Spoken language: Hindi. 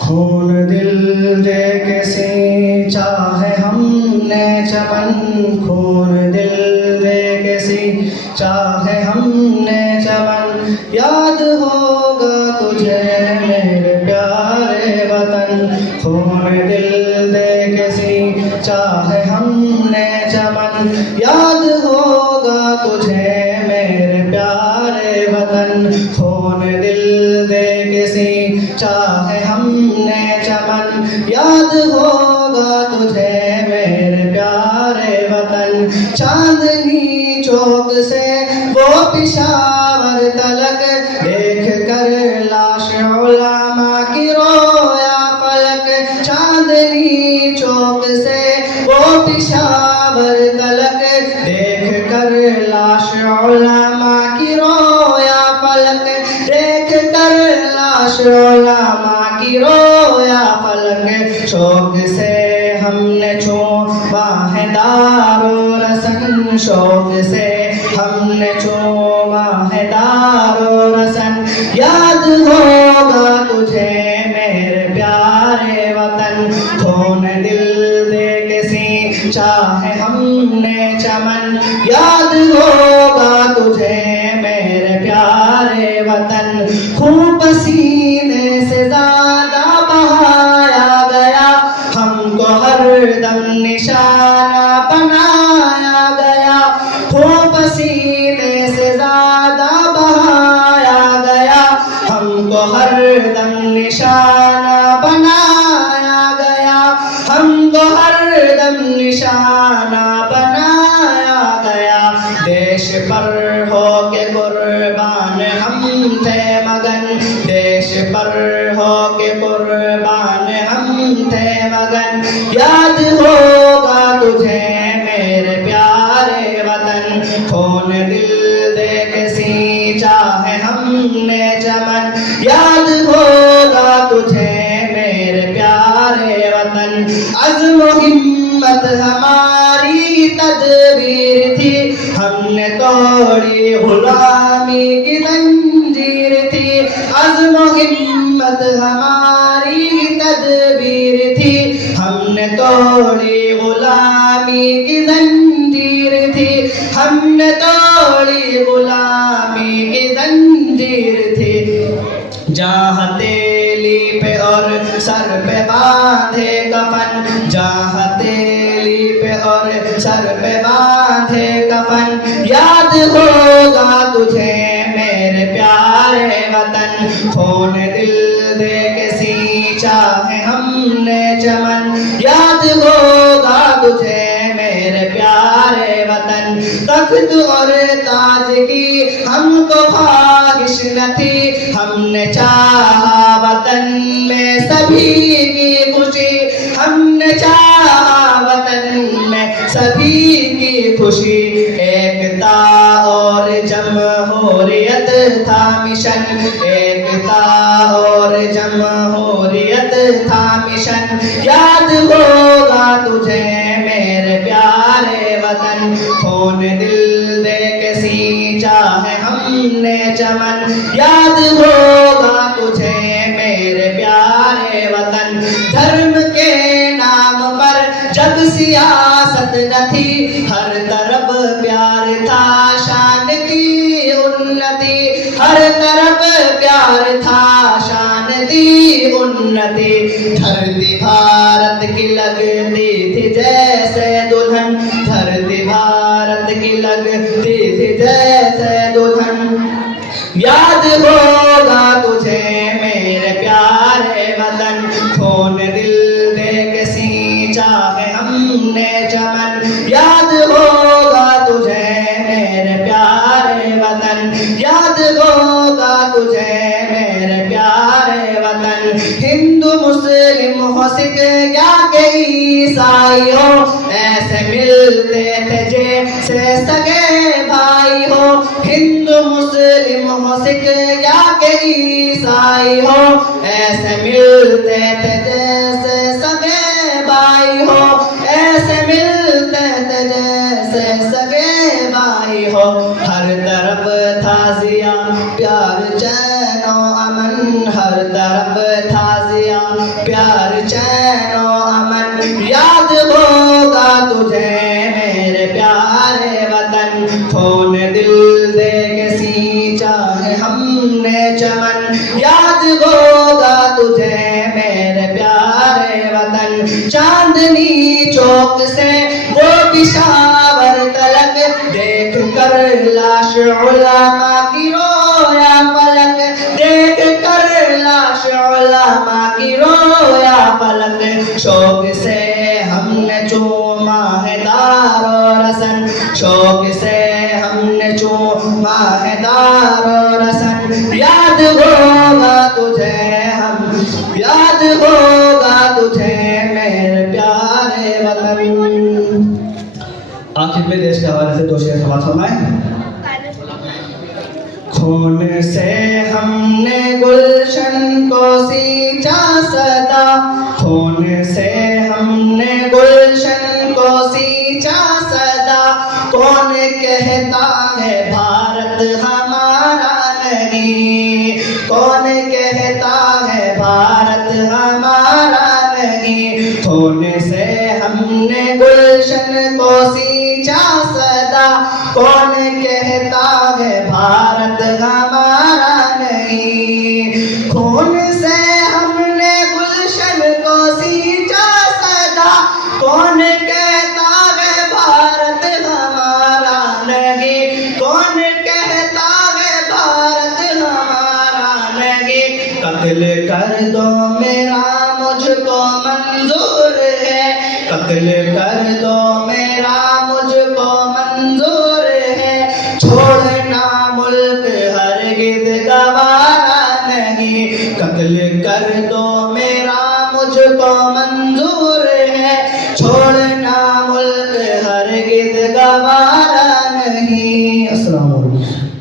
खून दिल दे के सींचा है हमने चमन, खून दिल दे के सींचा है हमने चमन। याद होगा तुझे मेरे प्यारे वतन, खून दिल दे के सींचा है हमने चमन। याद होगा तुझे मेरे प्यारे वतन, खून दिल दे के सींचा है हमने चमन। याद होगा तुझे मेरे प्यारे वतन। चांदनी चौक से वो पेशावर तलक, देख कर लाश उलमा की रोया फलक। चांदनी चौक से वो पेशावर तलक, देख कर लाश उलमा की रोया फलक। देख कर लाश उलमा की रोया फलक। शौक से हमने चूमा है दारो रसन, शौक से हमने चूमा है दारो रसन। याद होगा तुझे मेरे प्यारे वतन, खून दिल दे के सींचा है हमने चमन। याद होगा तुझे मेरे प्यारे वतन। खून पसीने से ज़्यादा बहाया गया, हमको हरदम निशाना बनाया गया। खून पसीने से ज़्यादा बहाया गया, हमको हरदम निशाना बनाया गया। हमको हरदम निशाना बनाया गया। देश पर हो के कुर्बान हम थे मगन, देश पर हो के कुर्बान हम थे मगन। याद होगा तुझे मेरे प्यारे वतन, खून दिल दे के सींचा है हमने चमन। याद होगा तुझे मेरे प्यारे वतन। अज़्म हिम्मत हमारी तदबीर थी, हमने तोड़ी गुलामी की जंजीर थी। अज़्म हिम्मत हमारी तदबीर थी, हमने तोड़ी गुलामी की जंजीर थी। हमने तोड़ी गुलामी की जंजीर थी। जहाँ हथेली पे और सर पे बांधे कफन, जहाँ हथेली पे और सर पे बांधे कफन। याद होगा तुझे मेरे प्यारे वतन, खून दिल दे के सींचा है हमने चमन। याद होगा तुझे मेरे प्यारे वतन। तख्त और ताज की हमको ख्वाहिश न थी, हमने चाहा वतन में सभी की खुशी। हमने चाहा वतन में सभी की खुशी। एकता और जमहूरियत था मिशन, एकता और जमहूरियत था मिशन। याद होगा तुझे मेरे प्यारे वतन, खून दिल दे के सींचा है हमने चमन। याद होगा तुझे मेरे प्यारे वतन। धर्म के नाम पर जब सियासत न थी, हर तरफ प्यार था शान की उन्नति। हर तरफ प्यार था शान की उन्नति। धरती भारत की लगती थी जैसे दुल्हन, धरती भारत की लगती थी जैसे दुल्हन। याद होगा तुझे मेरे प्यारे वतन, खून दिल दे के सींचा है हमने चमन। याद होगा तुझे मेरे प्यारे वतन, याद होगा तुझे मेरे प्यारे वतन। हिंदू मुस्लिम हो सिख या के ईसाई हो, ऐसे मिलते थे जैसे सगे भाई हो। हिंदू मुस्लिम हो सिख या के ईसाई हो, ऐसे मिलते थे जैसे सगे भाई हो। ऐसे मिलते थे जैसे सगे भाई हो। हर तरफ था जिया प्यार चैन और अमन, हर तरफ था जिया प्यार चैनो अमन, याद होगा तुझे मेरे प्यारे वतन। खून दिल दे के सींचा है हमने चमन, याद होगा तुझे मेरे प्यारे वतन। चांदनी चौक से वो पिशावर तलक, देख कर लाश उलमा की रोया पलक, देख कर लाश उलमा की रोया पलक। शौक से हमने चूमा है दारो रसन, शौक से हमने चूमा है दारो रसन। याद होगा तुझे हम, याद होगा तुझे मेरे प्यारे वतन। आखिर में देश के हवाले से दो शेर समाज फरमाए। खून से हमने गुलशन को सींचा सदा, खून से हमने गुलशन को सींचा सदा। कौन कहता है भारत हमारा नहीं, कौन कहता है भारत हमारा नहीं। खून से हमने गुलशन को सींचा सदा, कौन कहता है भारत हमारा नहीं। खून से हमने गुलशन को सींचा सदा, कौन कहता है भारत हमारा नहीं, कौन कहता है भारत हमारा नहीं। कत्ल कर दो मेरा मुझको मंजूर है, कत्ल कर दो मेरा मुझको मंजूर है। छोड़ना मुल्क हरगिज़ गवारा नहीं, कत्ल कर दो मेरा मुझको मंजूर है। छोड़ना मुल्क हरगिज़ गवारा नहीं। अस्सलाम वालेकुम।